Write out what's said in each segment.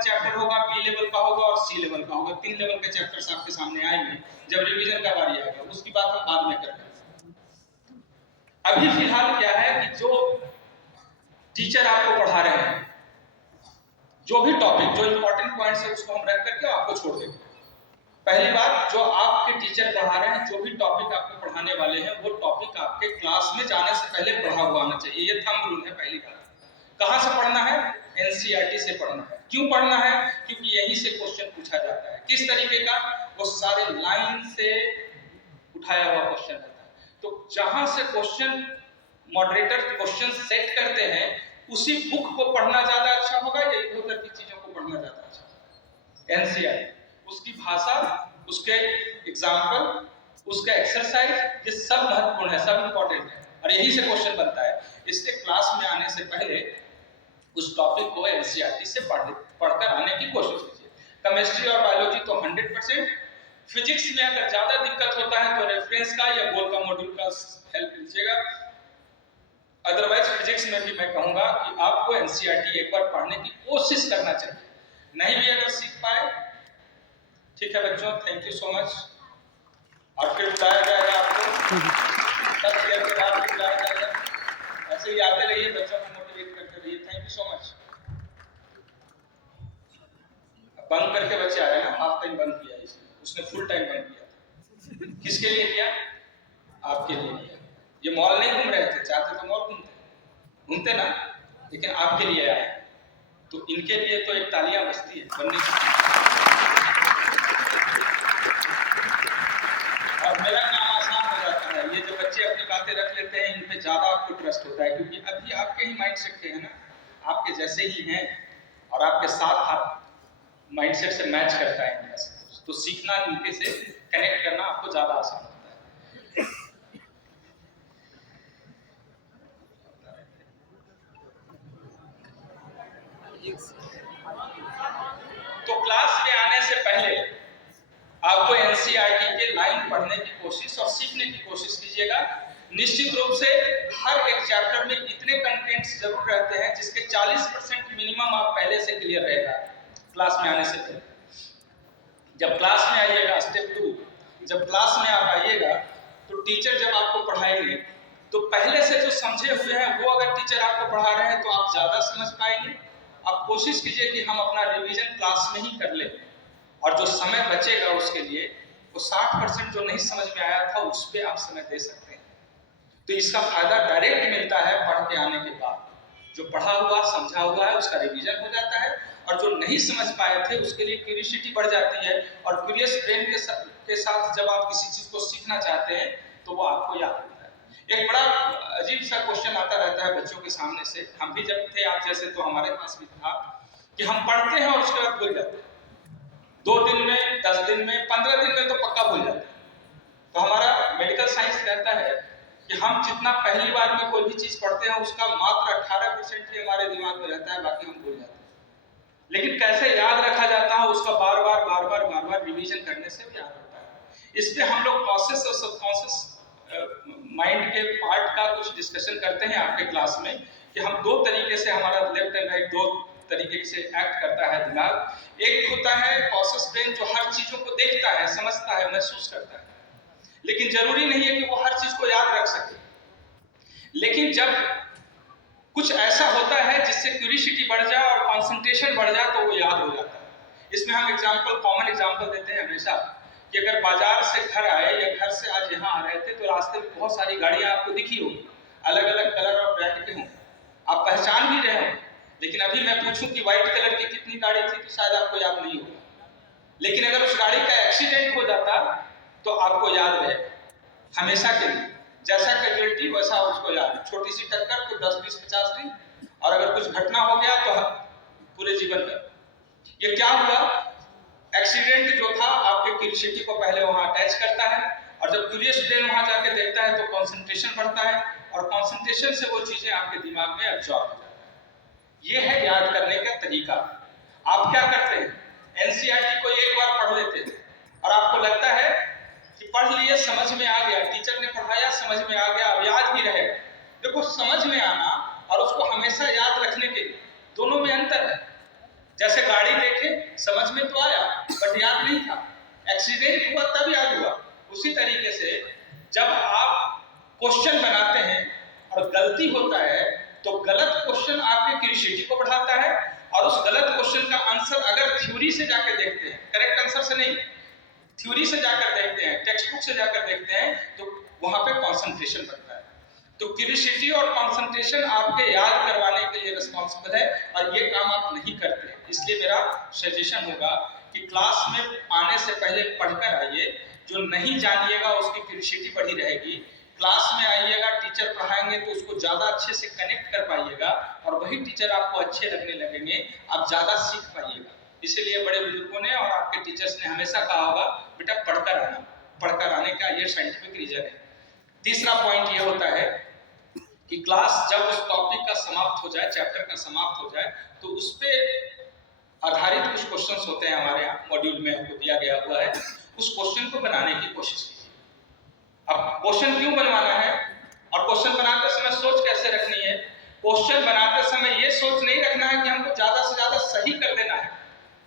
Chapter होगा, B level का होगा और सी लेवल का होगा। 3 लेवल के चैप्टर्स आपके सामने आएंगे जब रिवीजन का बारी आएगा, उसकी बात हम बाद में करेंगे। अभी फिलहाल क्या है कि जो टीचर आपको पढ़ा रहे हैं, जो भी टॉपिक, जो इंपॉर्टेंट पॉइंट्स है उसको हम रख करके आपको छोड़ देंगे। पहली बात, जो आपके टीचर पढ़ा रहे हैं, जो भी टॉपिक आपको पढ़ाने वाले हैं, वो टॉपिक आपके क्लास में जाने से पहले पढ़ा हुआ आना चाहिए। ये थंब रूल है। पहली बात, कहां से पढ़ना है? एनसीईआरटी से पढ़ना है। क्यों पढ़ना है? क्योंकि यहीं से क्वेश्चन पूछा जाता है। किस तरीके का? वो सारे लाइन से उठाया हुआ क्वेश्चन रहता है। तो जहां से क्वेश्चन मॉडरेटर क्वेश्चन सेट करते हैं, उसी बुक को पढ़ना ज्यादा अच्छा होगा या इधर उधर की चीजों को पढ़ना ज्यादा अच्छा होगा? एनसीईआरटी, उसकी भाषा, उसके एग्जाम्पल, उसका एक्सरसाइज, ये सब महत्वपूर्ण है, सब इंपॉर्टेंट है और यही से क्वेश्चन बनता है। इसलिए क्लास में आने से पहले उस टॉपिक को एनसीईआरटी से पढ़कर आने की कोशिश कीजिए। केमिस्ट्री और बायोलॉजी तो 100%। फिजिक्स में अगर ज्यादा दिक्कत होता है तो रेफरेंस का या बोल का मॉड्यूल का हेल्प लीजिएगा। अदरवाइज फिजिक्स में भी मैं कहूंगा कि आपको एनसीईआरटी एक बार पढ़ने की कोशिश करना चाहिए। नहीं भी अगर सीख पाए, ठीक है बच्चों, थैंक यू सो मच। और फिर बुलाया जाएगा आपको, सब क्लियर के बाद भी बुलाया जाएगा। ऐसे ही आते रहिए, बच्चों को मोटिवेट करते रहिए। Thank you so much. बंद करके बच्चे आए ना, हाफ टाइम बंद किया इसने, उसने फुल टाइम बंद किया था। किसके लिए किया? आपके लिए किया। ये मॉल नहीं घूम रहे थे, चाहते तो मॉल घूमते ना, लेकिन आपके लिए आए। तो इनके लिए तो एक तालियां बजती है बनने की। और मेरा काम आसान हो जाता है। ये जो बच्चे अपनी बातें रख लेते हैं, इन पे ज्यादा आपको ट्रस्ट होता है, क्योंकि अभी आपके ही माइंडसेट के हैं ना, आपके जैसे ही हैं और आपके साथ माइंडसेट से मैच करता है इनका, तो सीखना, इनके से कनेक्ट करना आपको ज्यादा आसान होता है। तो क्लास में आने से पहले आपको एनसीईआरटी के लाइन पढ़ने की कोशिश और सीखने की कोशिश कीजिएगा। निश्चित रूप से हर एक चैप्टर में इतने कंटेंट्स जरूर रहते हैं जिसके 40% मिनिमम आप पहले से क्लियर रहेगा क्लास में आने से पहले। जब क्लास में आइएगा, स्टेप 2, जब क्लास में आप आइएगा तो टीचर जब आपको पढ़ाएंगे तो पहले से जो समझे हुए हैं वो अगर टीचर आपको पढ़ा रहे हैं तो आप ज्यादा समझ पाएंगे। आप कोशिश कीजिए कि हम अपना रिवीजन क्लास में ही कर लें और जो समय बचेगा उसके लिए, वो 60% जो नहीं समझ में आया था उस पर आप समय दे सकते हैं। तो इसका फायदा डायरेक्ट मिलता है पढ़ के आने के बाद। जो पढ़ा हुआ, समझा हुआ है, उसका रिवीजन हो जाता है और जो नहीं समझ पाए थे उसके लिए क्यूरियोसिटी बढ़ जाती है। और क्यूरियस ब्रेन के साथ जब आप किसी चीज को सीखना चाहते हैं तो वो आपको याद रहता है। एक बड़ा अजीब सा क्वेश्चन आता रहता है बच्चों के सामने से, हम भी जब थे आप जैसे तो हमारे पास भी था, कि हम पढ़ते हैं और उसके बाद भूल जाते हैं। 2 दिन में, 10 दिन में, 15 दिन में तो पक्का भूल जाते हैं। तो हमारा मेडिकल साइंस कहता है कि हम जितना पहली बार में कोई भी चीज पढ़ते हैं उसका मात्र 18% ही हमारे दिमाग में रहता है, बाकी हम भूल जाते हैं। लेकिन कैसे याद रखा जाता है उसका बार बार रिवीजन करने से याद होता है। इस पे हम लोग कॉन्शियस और सबकॉन्शियस माइंड के पार्ट का कुछ डिस्कशन करते हैं आपके क्लास में, कि हम 2 तरीके से, हमारा लेफ्ट एंड राइट 2 तरीके से एक्ट करता है दिमाग। एक होता है कॉन्शियस ब्रेन जो हर चीजों को देखता है, समझता है, महसूस करता है, लेकिन जरूरी नहीं है कि वो हर चीज को याद रख सके। लेकिन जब कुछ ऐसा होता है जिससे क्यूरियोसिटी बढ़ जाए और कंसंट्रेशन बढ़ जाए तो वो याद हो जाता है। इसमें हम कॉमन एग्जांपल देते हैं हमेशा, कि अगर बाजार से घर आए या घर से आज यहाँ आ रहे थे तो रास्ते में बहुत सारी गाड़ियां आपको दिखी होगी, अलग अलग कलर और ब्रांड के हों, आप पहचान भी रहे हो। लेकिन अभी मैं पूछूं कि व्हाइट कलर की कितनी गाड़ी थी तो शायद आपको याद नहीं होगा, लेकिन अगर उस गाड़ी का एक्सीडेंट हो जाता तो आपको याद रहे हमेशा के लिए। जैसा कैजुअलिटी वैसा उसको याद, छोटी सी टक्कर तो 10, 20, 50 दिन, और अगर कुछ घटना हो गया तो पूरे जीवन भर। ये क्या हुआ? एक्सीडेंट जो था आपके क्यूरियोसिटी को पहले वहां अटैच करता है, और जब क्यूरियस ब्रेन वहां जाके देखता है तो कंसंट्रेशन बढ़ता है, और कंसंट्रेशन से वो चीजें आपके दिमाग में एब्जॉर्ब हो जाती है। ये है याद करने का तरीका। आप क्या करते हैं? एनसीईआरटी को एक बार पढ़ लेते हैं और आपको लगता है कि पढ़ लिए, समझ में आ गया, टीचर ने पढ़ाया, समझ में आ गया, अब याद भी रहेगा। देखो, समझ में आना और उसको हमेशा याद रखने के लिए दोनों में अंतर है। जैसे गाड़ी देख समझ में तो आया बट याद नहीं था। एक्सीडेंट हुआ तब याद हुआ। उसी तरीके से जब आप क्वेश्चन बनाते हैं और गलती होता है तो गलत क्वेश्चन आपके क्यूरियोसिटी को बढ़ाता है, और उस गलत क्वेश्चन का आंसर अगर थ्योरी से जाकर देखते हैं, करेक्ट आंसर से नहीं, थ्योरी से जाकर देखते हैं, टेक्स्ट बुक से जाकर देखते हैं, तो वहां पे कंसंट्रेशन बढ़ता है। तो क्यूरियोसिटी और कंसंट्रेशन आपके याद करवाने के लिए रिस्पॉन्सिबल है, और ये काम आप नहीं करते। इसलिए मेरा सजेशन होगा कि क्लास में आने से पहले पढ़कर आइए। जो नहीं जानिएगा उसकी क्यूरियोसिटी बढ़ी रहेगी। क्लास में आइएगा, टीचर पढ़ाएंगे तो उसको ज्यादा अच्छे से कनेक्ट कर पाइएगा, और वही टीचर आपको अच्छे लगने लगेंगे, आप ज्यादा सीख पाइएगा। इसीलिए बड़े बुजुर्गों ने और आपके टीचर्स ने हमेशा कहा होगा बेटा पढ़कर आना। पढ़कर आने का ये साइंटिफिक रीजन है। तीसरा पॉइंट ये होता है कि क्लास जब उस टॉपिक का समाप्त हो जाए, चैप्टर का समाप्त हो जाए, तो उस पर आधारित कुछ क्वेश्चंस होते हैं हमारे यहाँ मॉड्यूल में आपको दिया गया हुआ है, उस क्वेश्चन को बनाने की कोशिश कीजिए। अब क्वेश्चन क्यों बनवाना है और क्वेश्चन बनाते समय सोच कैसे रखनी है? क्वेश्चन बनाते समय ये सोच नहीं रखना है कि हमको ज्यादा से ज्यादा सही कर देना है।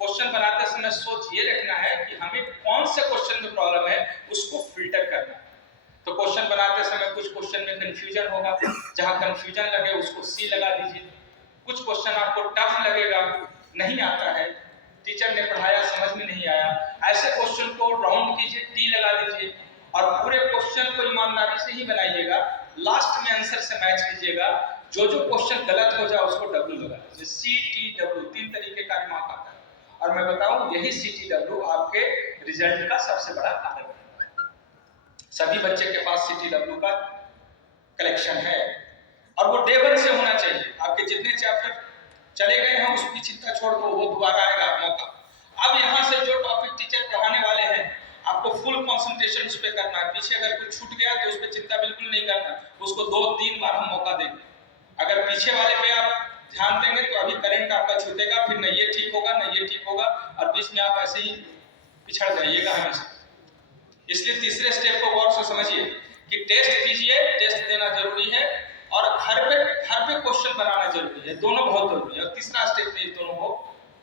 क्वेश्चन बनाते समय सोच ये रखना है कि हमें कौन से क्वेश्चन में प्रॉब्लम है उसको फिल्टर करना है। तो क्वेश्चन बनाते समय कुछ क्वेश्चन में कंफ्यूजन होगा, जहां कंफ्यूजन लगे उसको सी लगा दीजिए। कुछ क्वेश्चन आपको टफ लगेगा, नहीं आता है, टीचर ने पढ़ाया समझ में नहीं आया, ऐसे क्वेश्चन को राउंड कीजिए, टी लगा दीजिए, और पूरे क्वेश्चन को ईमानदारी से ही बनाइएगा। लास्ट में आंसर से मैच कीजिएगा। जो जो क्वेश्चन गलत हो जाए उसको डब्ल्यू लगा दीजिए। सी टी डब्ल्यू 3 तरीके का मार्क आता है, और मैं बताऊं यही सी टी डब्ल्यू आपके रिजल्ट का सबसे बड़ा कारण है। सभी बच्चे के पास सी टी डब्ल्यू का कलेक्शन है, और वो डे 1 से होना चाहिए। आपके जितने चैप्टर चले गए हैं उसकी चिंता छोड़ दो, वो दोबारा आएगा मौका। अब यहाँ से जो टॉपिक टीचर पढ़ाने वाले हैं आपको फुल कंसंट्रेशन उस पर करना है। पीछे अगर कुछ छूट गया तो उस पर चिंता बिल्कुल नहीं करना, उसको 2-3 बार हम मौका देंगे। अगर पीछे वाले पे आप ध्यान देंगे तो अभी करंट आपका छूटेगा, फिर न ये ठीक होगा न ये ठीक होगा, और बीच में आप ऐसे ही पिछड़ जाइएगा हमेशा। इसलिए तीसरे स्टेप को गौर से समझिए कि टेस्ट कीजिए, टेस्ट देना जरूरी है, और घर पे क्वेश्चन बनाना जरूरी है। दोनों बहुत जरूरी है। और तीसरा स्टेप में दोनों को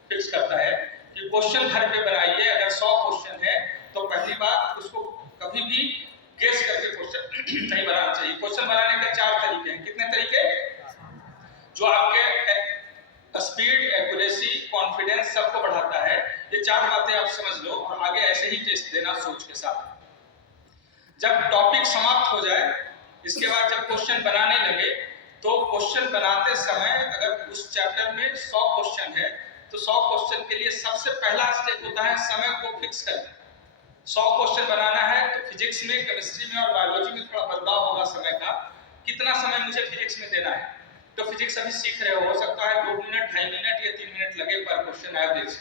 फिक्स करता है कि क्वेश्चन घर पे बनाइए। अगर 100 क्वेश्चन है तो पहली बात उसको कभी भी गेस करके क्वेश्चन नहीं बनाना चाहिए। क्वेश्चन बनाने के 4 तरीके हैं। कितने तरीके? जो आपके स्पीड, एक्यूरेसी, कॉन्फिडेंस सबको बढ़ाता है। ये 4 बातें आप समझ लो, और आगे ऐसे ही टेस्ट देना सोच के साथ। जब टॉपिक समाप्त हो जाए, इसके बाद जब क्वेश्चन बनाने लगे, तो क्वेश्चन बनाते समय अगर उस चैप्टर में 100 क्वेश्चन है तो 100 क्वेश्चन के लिए सबसे पहला स्टेप होता है समय को फिक्स करना। 100 क्वेश्चन बनाना है तो फिजिक्स में, केमिस्ट्री में और बायोलॉजी में थोड़ा बदलाव होगा समय का। कितना समय मुझे फिजिक्स में देना है? तो फिजिक्स अभी सीख रहे हो सकता है 2 मिनट, 2.5 मिनट या 3 मिनट लगे पर क्वेश्चन एवरेज।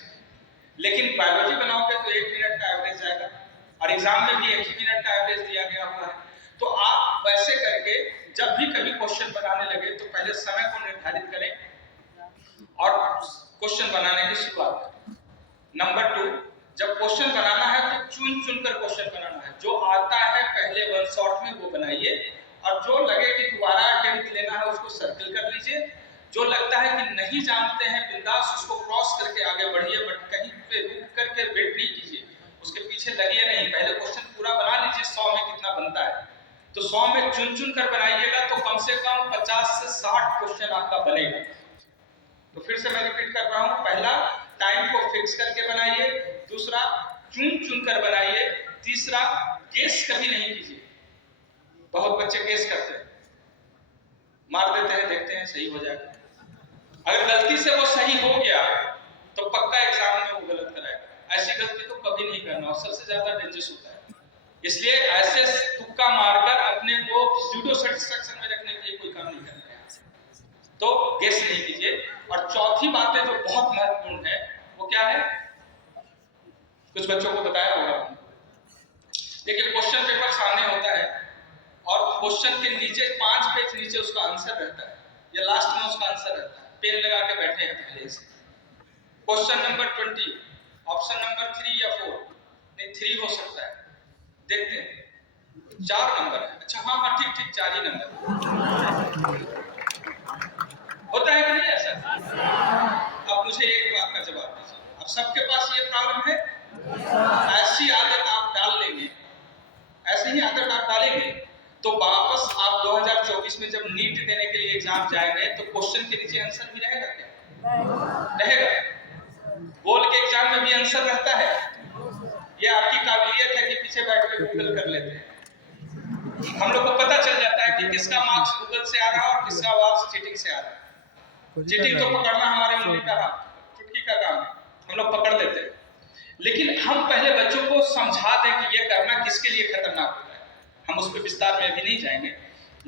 लेकिन बायोलॉजी बनाओगे तो 1 मिनट का एवरेज जाएगा, और एग्जाम में भी 1 ही मिनट का एवरेज दिया गया हुआ है। तो आप वैसे करके जब भी कभी क्वेश्चन बनाने लगे तो पहले समय को निर्धारित करें और क्वेश्चन बनाने की शुरुआत करें। नंबर 2, जब क्वेश्चन बनाना है तो चुन चुनकर क्वेश्चन बनाना है। जो आता है पहले 1 शॉट में वो बनाइए, और जो लगे कि दोबारा अटेम्प्ट लेना है उसको सर्कल कर लीजिए। जो लगता है कि नहीं जानते हैं बिंदास उसको क्रॉस करके आगे बढ़िए, बट कहीं पे रुक करके वेट नहीं कीजिए, उसके पीछे लगिए नहीं। पहले क्वेश्चन पूरा बना लीजिए 100 में कितना बनता है। तो 100 में चुन चुन कर बनाइएगा तो कम से कम 50 से 60 क्वेश्चन आपका बनेगा। तो फिर से मैं रिपीट कर रहा हूं, पहला टाइम को फिक्स करके बनाइए, दूसरा चुन चुन कर बनाइए, तीसरा गेस कभी नहीं कीजिए। बहुत बच्चे गेस करते हैं, मार देते हैं, देखते हैं सही हो जाएगा। अगर गलती से वो सही हो गया तो पक्का एग्जाम में वो गलत कराएगा। ऐसी गलती तो कभी नहीं करना, और सबसे ज्यादा डेंजरस होता है। इसलिए ऐसे तुक्का मारकर अपने को स्यूडो सेटिस्फैक्शन में रखने के लिए कोई काम नहीं करना है। तो गेस नहीं कीजिए। और चौथी बातें जो बहुत महत्वपूर्ण है वो क्या है, कुछ बच्चों को बताया होगा। देखिए क्वेश्चन पेपर सामने होता है और क्वेश्चन के नीचे 5 पेज नीचे उसका आंसर रहता है, या लास्ट में उसका आंसर रहता है। पेन लगा के बैठे हैं पहले से। क्वेश्चन नंबर 20, ऑप्शन नंबर 3 या 4, नहीं 3 हो सकता है, देखते हैं। 4 नंबर है, अच्छा हाँ ठीक 4 ही नंबर होता है कि नहीं ऐसा? अब मुझे एक बात का जवाब दीजिए, आप सबके पास ये प्रॉब्लम है? ऐसी आदत आप डाल लेंगे, ऐसी ही आदत आप डालेंगे तो वापस आप 2024 में जब नीट देने के लिए एग्जाम जाएंगे तो क्वेश्चन के नीचे आंसर भी रहेगा क्या? रहेगा। बोर्ड के एग्जाम में भी आंसर रहता है। ये आपकी काबिलियत है कि पीछे बैठ के गूगल कर लेते हैं। हम लोग को पता चल जाता है कि किसका मार्क्स गूगल से आ रहा है और किसका मार्क्स चीटिंग से आ रहा है। चीटिंग तो पकड़ना हमारे उंगली का चुटकी का काम है, हम लोग पकड़ लेते हैं। लेकिन हम पहले बच्चों को समझा दें कि ये करना किसके लिए खतरनाक होता है। हम उस पर विस्तार में अभी नहीं जाएंगे,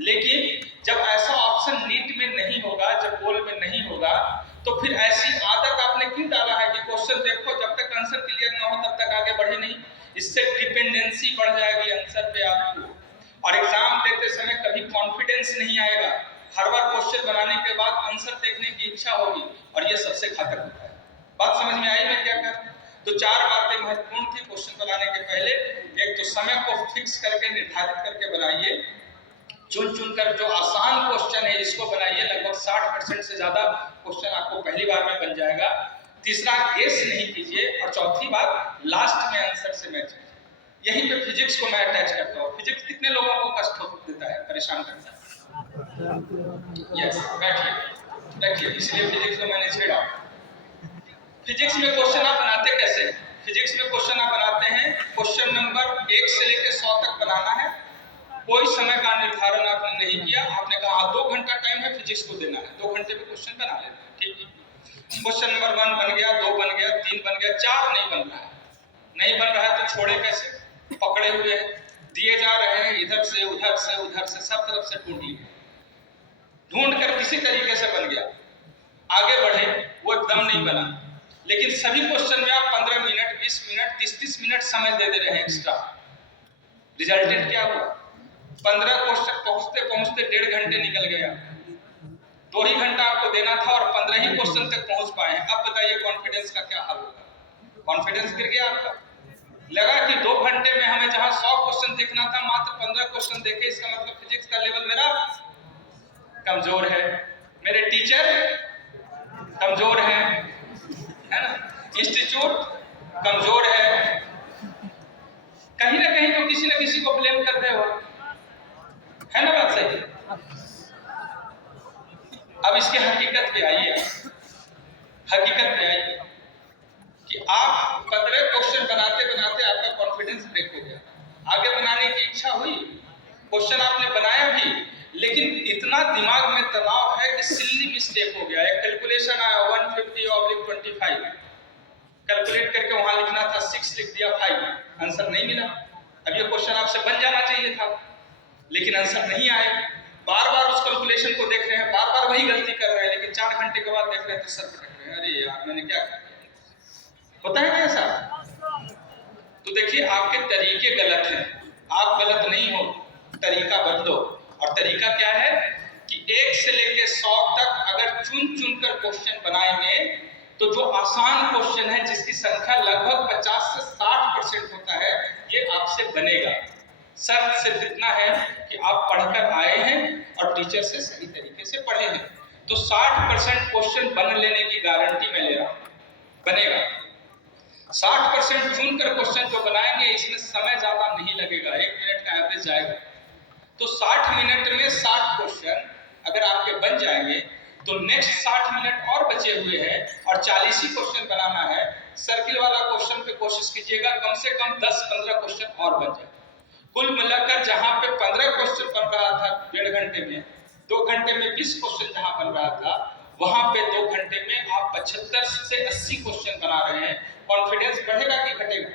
लेकिन जब ऐसा ऑप्शन नीट में नहीं होगा, जब बोल में नहीं होगा, तो फिर ऐसी आदत आपने क्यों डाला है कि क्वेश्चन देखो, जब तक आंसर क्लियर ना हो तब तक आगे बढ़े नहीं। इससे डिपेंडेंसी बढ़ जाएगी आंसर पे आपको, और एग्जाम देते समय कभी कॉन्फिडेंस नहीं आएगा। हर बार क्वेश्चन बनाने के बाद आंसर देखने की इच्छा होगी, और ये सबसे घातक होता है। बात समझ में आई मैं क्या कर? तो 4 बातें महत्वपूर्ण थी क्वेश्चन बनाने के पहले। एक तो समय को फिक्स करके निर्धारित करके बनाइए, चुन चुनकर जो आसान क्वेश्चन है इसको बनाइए। लगभग 60% से ज्यादा क्वेश्चन आपको पहली बार में बन जाएगा। तीसरा, गेस नहीं कीजिए, और चौथी बात, लास्ट में आंसर से मैच कीजिए। यहीं पे फिजिक्स को मैं अटैच करता हूँ। फिजिक्स कितने लोगों को कष्ट देता है, परेशान करता है? यस, बैठिए, रखिए, इसलिए फिजिक्स को मैंने छेड़ा। फिजिक्स में क्वेश्चन आप बनाते कैसे? फिजिक्स में क्वेश्चन आप बनाते हैं, क्वेश्चन नंबर 1 से लेकर 100 तक बनाना है। कोई समय का निर्धारण आपने नहीं किया, आपने कहा 2 घंटा टाइम है, फिजिक्स को देना है, 2 घंटे में क्वेश्चन बना लेना है। ठीक, क्वेश्चन नंबर 1 बन गया, 2 बन गया, 3 बन गया, 4 नहीं बन रहा है। नहीं बन रहा है तो छोड़े कैसे? पकड़े हुए हैं, दिए जा रहे हैं, इधर से उधर से उधर से सब तरफ से ढूंढ लिए, ढूंढ कर किसी तरीके से बन गया। आगे बढ़े, वो एकदम नहीं बना। लेकिन सभी क्वेश्चन में आप 15 मिनट, 20 मिनट, 30-30 मिनट समय दे रहे हैं एक्स्ट्रा। रिजल्टेंट क्या हुआ? 15 क्वेश्चन पहुंचते पहुंचते 1.5 घंटे निकल गया। 2 ही घंटा आपको देना था और 15 ही क्वेश्चन तक पहुंच पाए हैं। अब बताइए कॉन्फिडेंस का क्या हाल होगा? कॉन्फिडेंस गिर गया आपका। लगा कि 2 घंटे में हमें जहां 100 क्वेश्चन देखना था, मात्र 15 क्वेश्चन देखे, इसका मतलब फिजिक्स का लेवल मेरा कमजोर है, मेरे टीचर कमजोर हैं, है ना, इंस्टीट्यूट कमजोर है। कहीं ना कहीं तो किसी न किसी को ब्लेम कर रहे हो, है ना? बात सही। अब इसके हकीकत पे आइए, हकीकत पे आइए कि आप 15 क्वेश्चन बनाते बनाते आपका कॉन्फिडेंस ब्रेक हो गया। आगे बनाने की इच्छा हुई, क्वेश्चन आपने बनाया भी, लेकिन इतना दिमाग में तनाव है कि सिल्ली मिस्टेक हो गया। एक कैलकुलेशन आया 150/25, कैलकुलेट करके वहां लिखना था 6, लिख दिया 5, आंसर नहीं मिला। अब ये क्वेश्चन आपसे बन जाना चाहिए था, लेकिन आंसर नहीं आए। बार बार उस कैलकुलेशन को देख रहे हैं, बार बार वही गलती कर रहे हैं, लेकिन 4 घंटे के बाद देख रहे हैं तो सर रख रहे हैं, अरे यार मैंने क्या किया। होता है ना ऐसा? तो देखिए, आपके तरीके गलत हैं। आप गलत नहीं हो, तरीका बदलो। और तरीका क्या है कि 1 से लेकर 100 तक अगर चुन चुन कर क्वेश्चन बनाएंगे तो जो आसान क्वेश्चन है, जिसकी संख्या लगभग 50 से 60% होता है, ये आपसे बनेगा। शर्त सिर्फ इतना है कि आप पढ़कर आए हैं और टीचर से सही तरीके से पढ़े हैं। तो 60% क्वेश्चन बन लेने की गारंटी मैं ले रहा हूं, बनेगा। 60% चुनकर क्वेश्चन जो बनाएंगे, इसमें समय ज्यादा नहीं लगेगा, 1 मिनट का एवरेज जाएगा। तो 60 मिनट में 60 क्वेश्चन अगर आपके बन जाएंगे तो नेक्स्ट 60 मिनट और बचे हुए हैं और 40 ही क्वेश्चन बनाना है। सर्किल वाला क्वेश्चन पे कोशिश कीजिएगा, कम से कम 10-15 क्वेश्चन और बन जाए। कुल मिलाकर जहां पे 15 क्वेश्चन बन रहा था 1.5 घंटे में, 2 घंटे में 20 क्वेश्चन जहां बन रहा था, वहां पे 2 घंटे में आप 75 से 80 क्वेश्चन बना रहे हैं। कॉन्फिडेंस बढ़ेगा कि घटेगा?